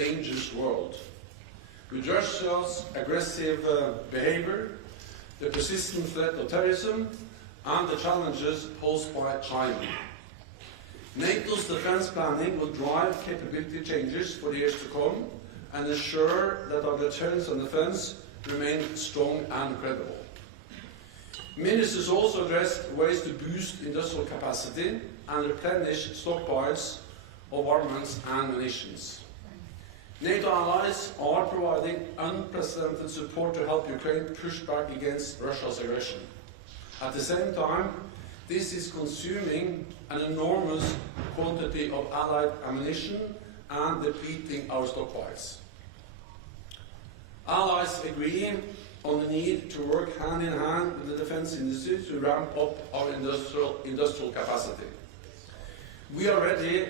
dangerous world. With Russia's aggressive behavior, the persistent threat of terrorism, and the challenges posed by China. NATO's defence planning will drive capability changes for the years to come and ensure that our deterrence and defence remain strong and credible. Ministers also addressed ways to boost industrial capacity and replenish stockpiles of armaments and munitions. NATO allies are providing unprecedented support to help Ukraine push back against Russia's aggression. At the same time, this is consuming an enormous quantity of allied ammunition and depleting our stockpiles. Allies agree on the need to work hand in hand with the defence industry to ramp up our industrial capacity. We are ready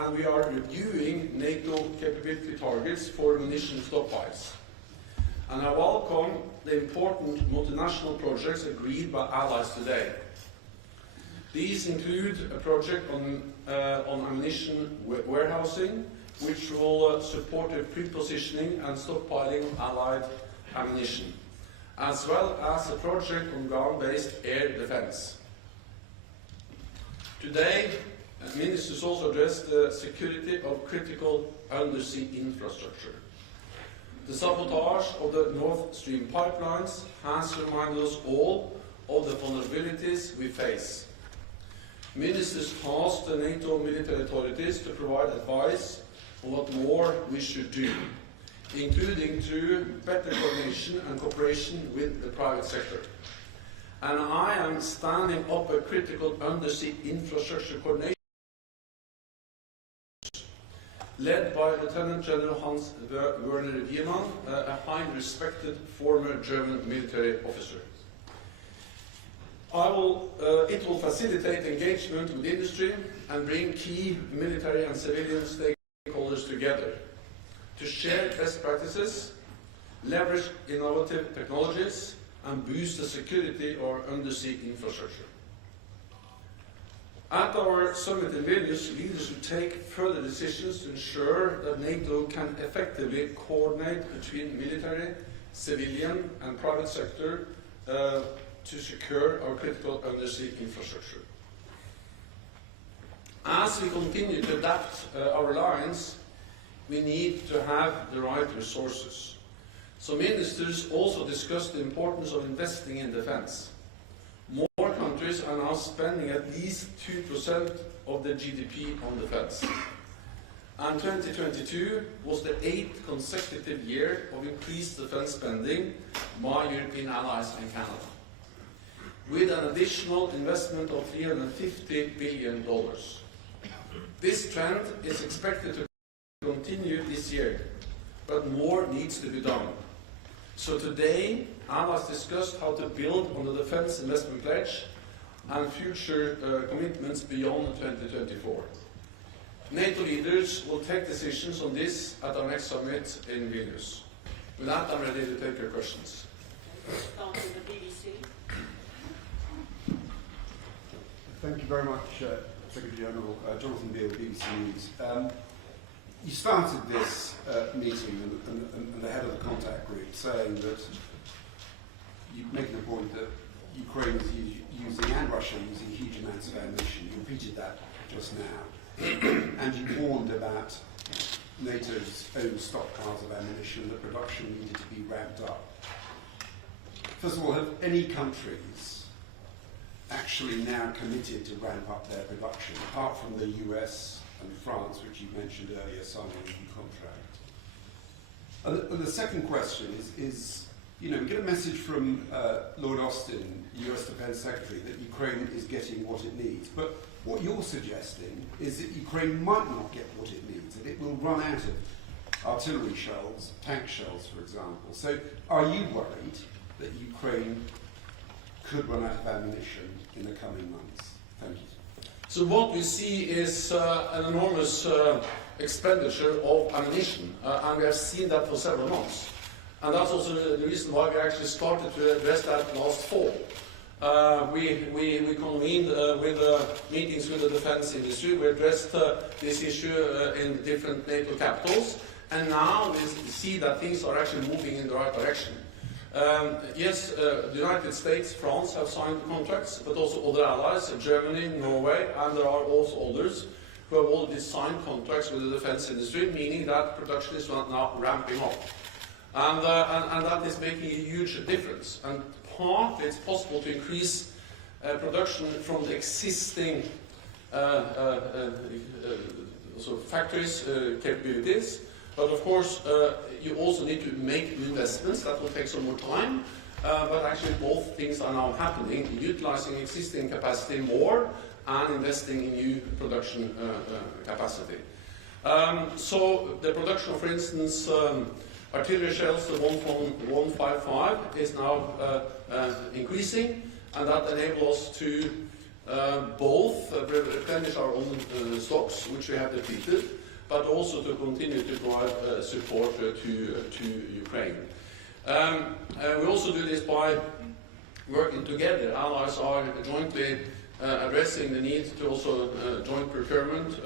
and we are reviewing NATO capability targets for munition stockpiles. And I welcome the important multinational projects agreed by allies today. These include a project on ammunition warehousing, which will support the pre-positioning and stockpiling of allied ammunition, as well as a project on ground-based air defence. Today, ministers also addressed the security of critical undersea infrastructure. The sabotage of the Nord Stream pipelines has reminded us all of the vulnerabilities we face. Ministers tasked the NATO military authorities to provide advice on what more we should do, including through better coordination and cooperation with the private sector. And I am standing up a critical undersea infrastructure coordination led by Lieutenant General Hans Werner Wiemann, a highly respected former German military officer. It will facilitate engagement with industry and bring key military and civilian stakeholders together to share best practices, leverage innovative technologies, and boost the security of our undersea infrastructure. At our summit in Vilnius, leaders will take further decisions to ensure that NATO can effectively coordinate between military, civilian, and private sector to secure our critical undersea infrastructure. As we continue to adapt our alliance, we need to have the right resources. So ministers also discussed the importance of investing in defence. More countries are now spending at least 2% of their GDP on defence. And 2022 was the 8th consecutive year of increased defence spending by European allies and Canada, with an additional investment of $350 billion. This trend is expected to continue this year, but more needs to be done. So today, allies discussed how to build on the Defence Investment Pledge and future commitments beyond 2024. NATO leaders will take decisions on this at our next summit in Vilnius. With that, I'm ready to take your questions. Start with the BBC. Thank you very much, Secretary General Jonathan Beale, BBC News. You started this meeting and the head of the contact group saying that you're making the point that Ukraine is using and Russia using huge amounts of ammunition. You repeated that just now. And you warned about NATO's own stockpiles of ammunition, that production needed to be ramped up. First of all, have any countries actually now committed to ramp up their production, apart from the US and France, which you mentioned earlier, signing a new contract? And the second question is, you know, we get a message from Lord Austin, US Defence Secretary, that Ukraine is getting what it needs. But what you're suggesting is that Ukraine might not get what it needs, that it will run out of artillery shells, tank shells, for example. So are you worried that Ukraine could run out of ammunition in the coming months? Thank you. So what we see is an enormous expenditure of ammunition, and we have seen that for several months. And that's also the reason why we actually started to address that last fall. we convened with meetings with the defense industry. We addressed this issue in different NATO capitals, and now we see that things are actually moving in the right direction. Yes, the United States, France have signed contracts, but also other allies, Germany, Norway, and there are also others who have already signed contracts with the defense industry, meaning that production is now ramping up. And that is making a huge difference. And partly it's possible to increase production from the existing factories' capabilities. But of course, you also need to make investments. That will take some more time. But actually, both things are now happening, utilizing existing capacity more and investing in new production capacity. So the production of, for instance, artillery shells, the 155, is now increasing, and that enables us to both replenish our own stocks, which we have depleted, but also to continue to drive support to Ukraine. We also do this by working together. Allies are jointly addressing the need to also joint procurement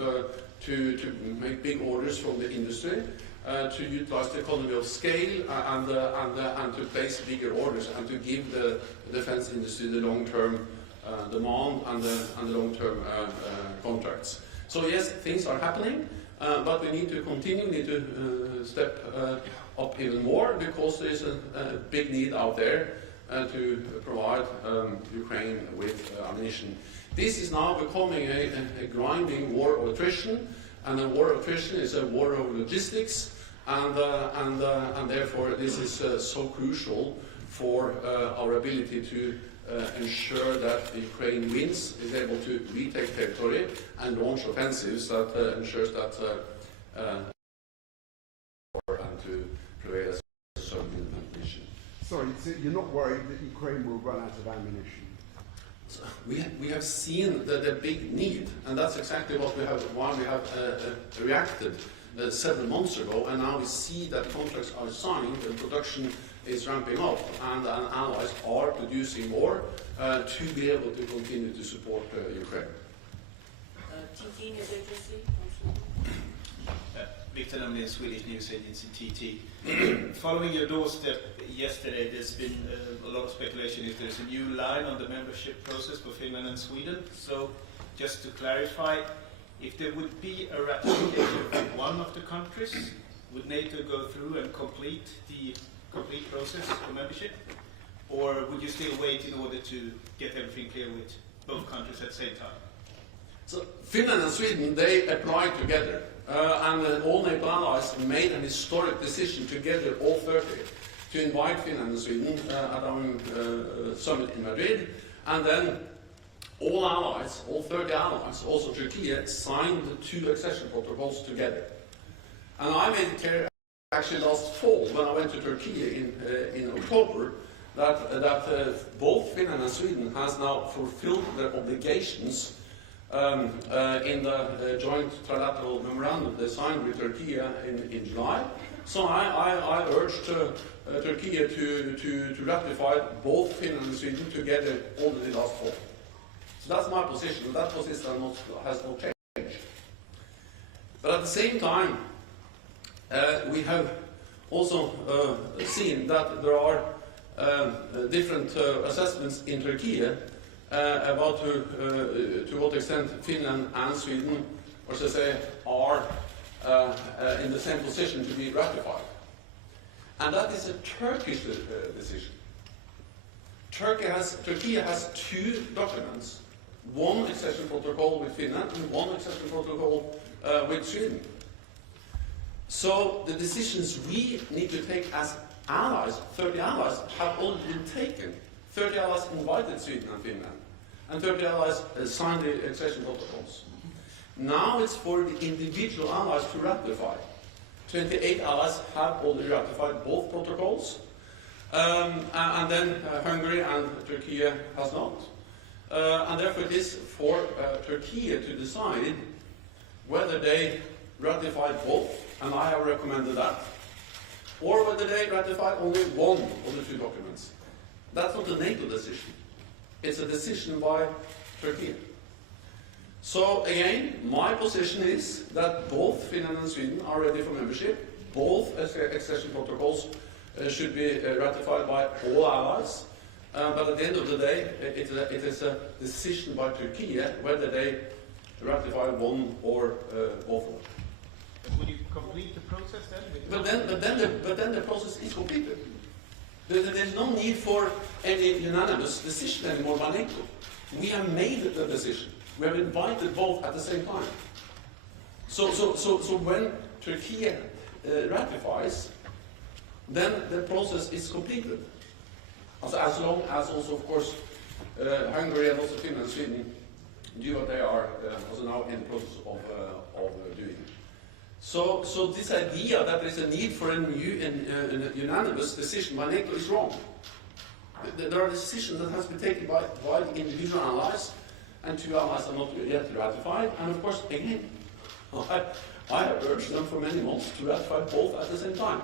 to make big orders from the industry, to utilize the economy of scale and to place bigger orders and to give the defense industry the long-term demand and the long-term contracts. So yes, things are happening, but we need to continue, we need to step up even more, because there is a big need out there to provide Ukraine with ammunition. This is now becoming a grinding war of attrition, and a war of attrition is a war of logistics, and therefore this is so crucial for our ability to ensure that Ukraine wins, is able to retake territory and launch offensives that ensures that and to prevail as a certain mission. Sorry, so you're not worried that Ukraine will run out of ammunition? So we have seen the big need, and that's exactly why we have reacted several months ago, and now we see that contracts are signed and production is ramping up, and allies are producing more to be able to continue to support Ukraine. TT News Agency. Victor Lemlin, Swedish news agency TT. Following your doorstep yesterday, there's been a lot of speculation if there's a new line on the membership process for Finland and Sweden. So, just to clarify, if there would be a ratification from one of the countries, would NATO go through and complete the complete process for membership? Or would you still wait in order to get everything clear with both countries at the same time? So Finland and Sweden, they applied together, and all NATO allies made an historic decision together, all 30, to invite Finland and Sweden at our summit in Madrid, and then all allies, all 30 allies, also Turkey, signed the 2 accession protocols together. And I made it clear actually last fall, when I went to Turkey in October, that both Finland and Sweden has now fulfilled their obligations in the joint trilateral memorandum they signed with Turkey in July. So I urged Turkey to ratify both Finland and Sweden together already last fall. So that's my position. That position has not changed. But at the same time, we have also seen that there are different assessments in Turkey about to what extent Finland and Sweden, or so to say, are in the same position to be ratified. And that is a Turkish decision. Turkey has 2 documents, one accession protocol with Finland and one accession protocol with Sweden. So the decisions we need to take as allies, 30 allies, have already been taken. 30 allies invited Sweden and Finland, and 30 allies signed the accession protocols. Now it's for the individual allies to ratify. 28 allies have already ratified both protocols, and then Hungary and Turkey has not. And therefore it is for Turkey to decide whether they ratify both, and I have recommended that, or whether they ratify only one of the 2 documents. That's not a NATO decision. It's a decision by Turkey. So again, my position is that both Finland and Sweden are ready for membership. Both accession protocols should be ratified by all allies. But at the end of the day, it is a decision by Turkey whether they ratify one or both of them. Would you complete the process then? But then the process is completed. There's no need for any unanimous decision anymore by NATO. We have made the decision. We have invited both at the same time. So when Turkey ratifies, then the process is completed. As long as also, of course, Hungary and also Finland and Sweden do what they are also now in the process of doing. So this idea that there is a need for a new and unanimous decision by NATO is wrong. There are decisions that have been taken by the individual allies, and 2 allies are not yet ratified. And of course, again, I have urged them for many months to ratify both at the same time.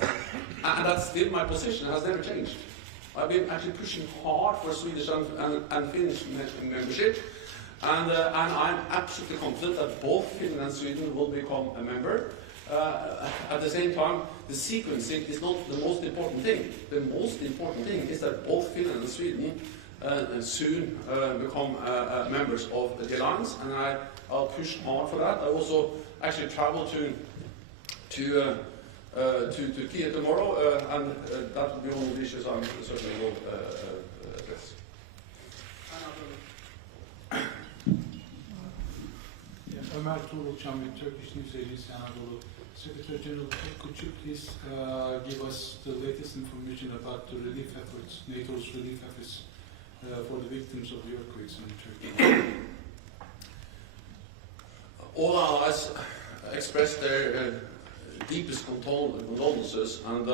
And that's still my position, it has never changed. I've been actually pushing hard for Swedish and Finnish membership, and I'm absolutely confident that both Finland and Sweden will become a member. At the same time, the sequencing is not the most important thing. The most important thing is that both Finland and Sweden soon become members of the alliance, and I'll push hard for that. I also actually travel to Kiev tomorrow, and that will be one of the issues I certainly will address. Ömer Tuğrulcan with Turkish News Agency Anadolu. Secretary General, could you please give us the latest information about the relief efforts, NATO's relief efforts for the victims of the earthquakes in Turkey? All allies expressed their deepest condolences and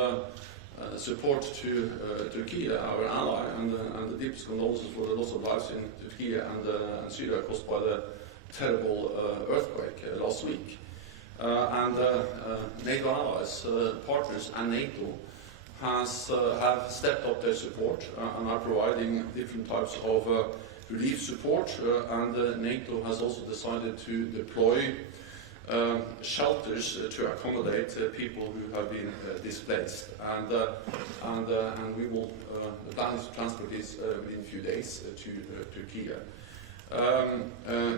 support to Turkey, our ally, and the deepest condolences for the loss of lives in Turkey and Syria caused by the terrible earthquake last week. And NATO allies, partners, and NATO have stepped up their support and are providing different types of relief support. And NATO has also decided to deploy shelters to accommodate people who have been displaced. And we will plan to transport these within a few days to Turkey.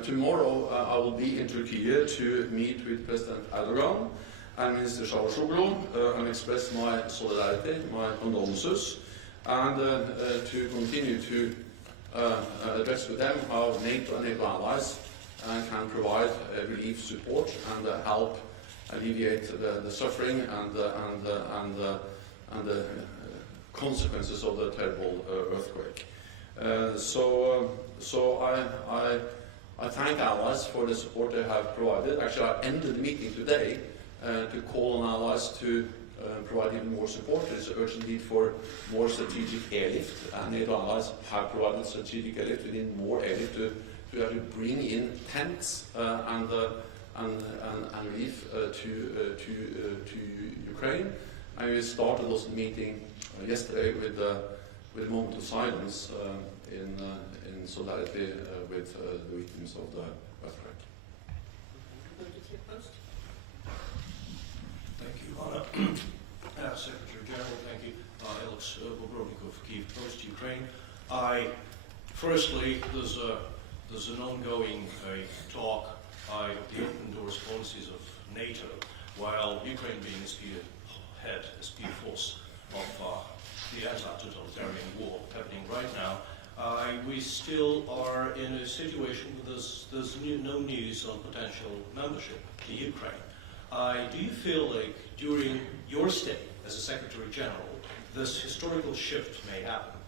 Tomorrow I will be in Turkey to meet with President Erdogan and Minister Çavuşoğlu and express my solidarity, my condolences, and to continue to address with them how NATO and NATO allies can provide relief support and help alleviate the suffering and the consequences of the terrible earthquake. So I thank allies for the support they have provided. Actually, I ended the meeting today to call on allies to provide even more support. There is an urgent need for more strategic airlift, and NATO allies have provided strategic airlift. We need more airlift to actually bring in tents and relief to Ukraine. And we started also the meeting yesterday with a moment of silence in solidarity with the victims of the earthquake. Firstpost. Thank you, Secretary General. Thank you, Alex Bobrovnikov, Kyiv Post, Ukraine. Firstly, there's an ongoing talk of the open doors policies of NATO, while Ukraine being a spear force of the anti-totalitarian war happening right now. We still are in a situation where there's no news on potential membership to Ukraine. Do you feel like during your stay as a Secretary General, this historical shift may happen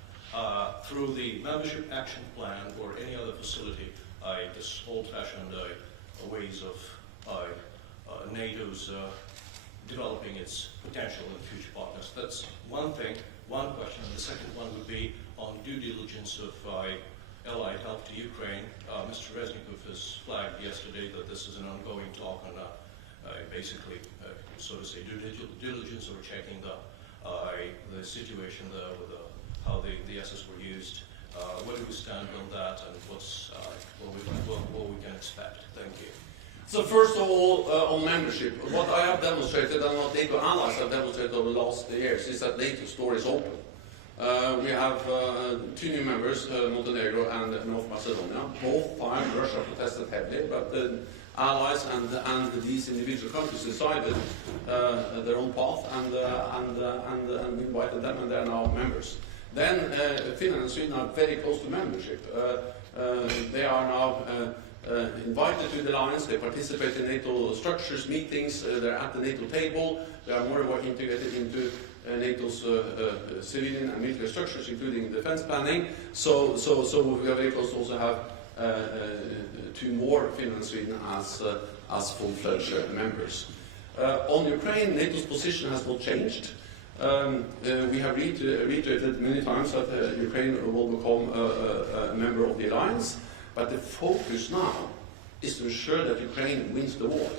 through the membership action plan or any other facility, this old-fashioned ways of NATO's developing its potential and future partners? That's one thing, one question. And the second one would be on due diligence of allied help to Ukraine. Mr. Reznikov has flagged yesterday that this is an ongoing talk on basically, so to say, due diligence or checking the situation there with how the assets were used Where do we stand on that, and what's what we can expect? Thank you. So first of all, on membership, what I have demonstrated and what NATO allies have demonstrated over the last years is that NATO's door is open. We have 2 new members, Montenegro and North Macedonia. Both times Russia protested heavily, but the allies and these individual countries decided their own path and we invited them, and they are now members. Then Finland and Sweden are very close to membership. They are now invited to the alliance, they participate in NATO structures, meetings, they're at the NATO table, they are more and more integrated into NATO's civilian and military structures, including defense planning. So we are very close to also have 2 more, Finland and Sweden, as full-fledged members. On Ukraine, NATO's position has not changed. We have reiterated many times that Ukraine will become a member of the alliance, but the focus now is to ensure that Ukraine wins the war.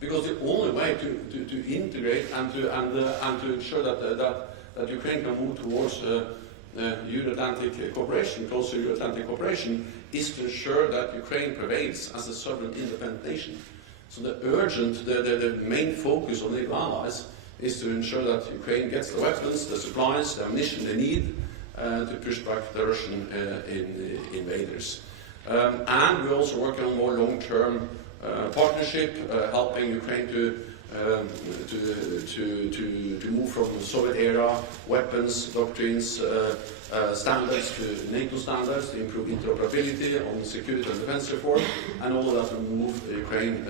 Because the only way to integrate and to ensure that Ukraine can move towards Euro-Atlantic cooperation, closer Euro-Atlantic cooperation, is to ensure that Ukraine prevails as a sovereign independent nation. So the main focus of NATO allies is to ensure that Ukraine gets the weapons, the supplies, the ammunition they need to push back the Russian invaders. And we're also working on more long-term partnership, helping Ukraine to move from Soviet-era weapons, doctrines, standards to NATO standards, to improve interoperability on security and defense reform, and all of that will move Ukraine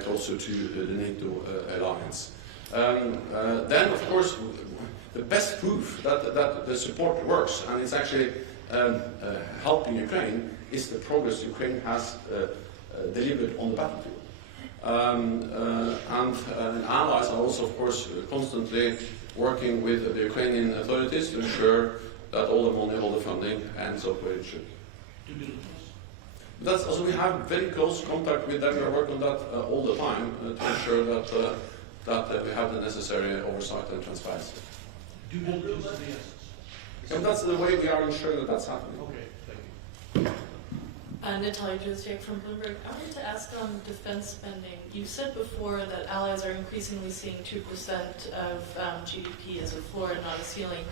closer to the NATO alliance. Then, of course, the best proof that the support works and it's actually helping Ukraine is the progress Ukraine has delivered on the battlefield. And allies are also, of course, constantly working with the Ukrainian authorities to ensure that all the money, all the funding ends up where it should. That's also, we have very close contact with them. We are working on that all the time to ensure that we have the necessary oversight and transparency. And that's the way we are ensuring that that's happening. Okay, thank you. Natalia Josiak from Bloomberg. I wanted to ask on defense spending. You said before that allies are increasingly seeing 2% of GDP as a floor and not a ceiling.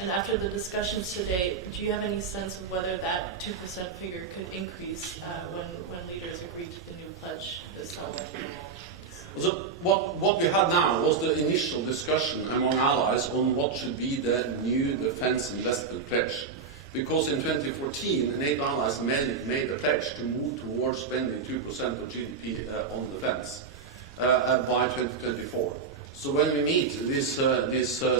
And after the discussions today, do you have any sense of whether that 2% figure could increase when leaders agreed to the new pledge this summer? So what we had now was the initial discussion among allies on what should be the new defense investment pledge. Because in 2014, NATO allies made a pledge to move towards spending 2% of GDP on defense by 2024. So when we meet this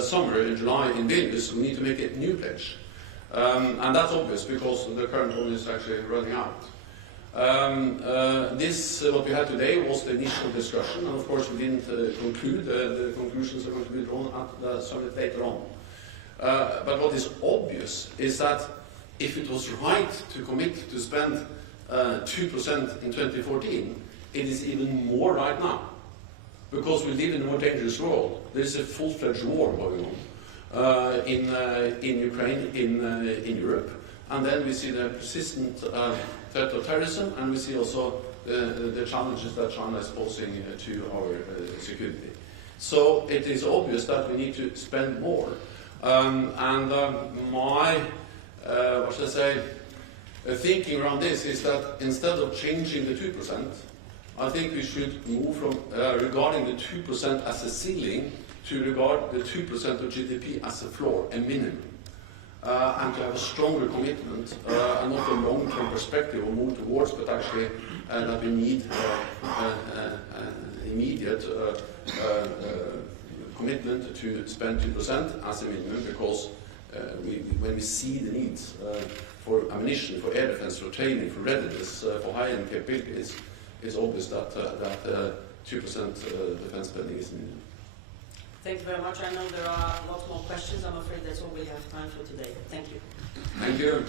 summer in July in Vilnius, we need to make a new pledge. And that's obvious because the current one is actually running out. What we had today was the initial discussion, and of course we didn't conclude. The conclusions are going to be drawn at the summit later on. But what is obvious is that if it was right to commit to spend 2% in 2014, it is even more right now. Because we live in a more dangerous world. There is a full-fledged war going on in Ukraine, in Europe. And then we see the persistent threat of terrorism, and we see also the challenges that China is posing to our security. So it is obvious that we need to spend more. My thinking around this is that instead of changing the 2%, I think we should move from regarding the 2% as a ceiling to regard the 2% of GDP as a floor, a minimum. And to have a stronger commitment, and not a long-term perspective or move towards, but actually that we need immediate commitment to spend 2% as a minimum, because when we see the needs for ammunition, for air defense, for training, for readiness, for high-end capabilities, it's obvious that 2% defense spending is needed. Thank you very much. I know there are lots more questions. I'm afraid that's all we have time for today. Thank you. Thank you.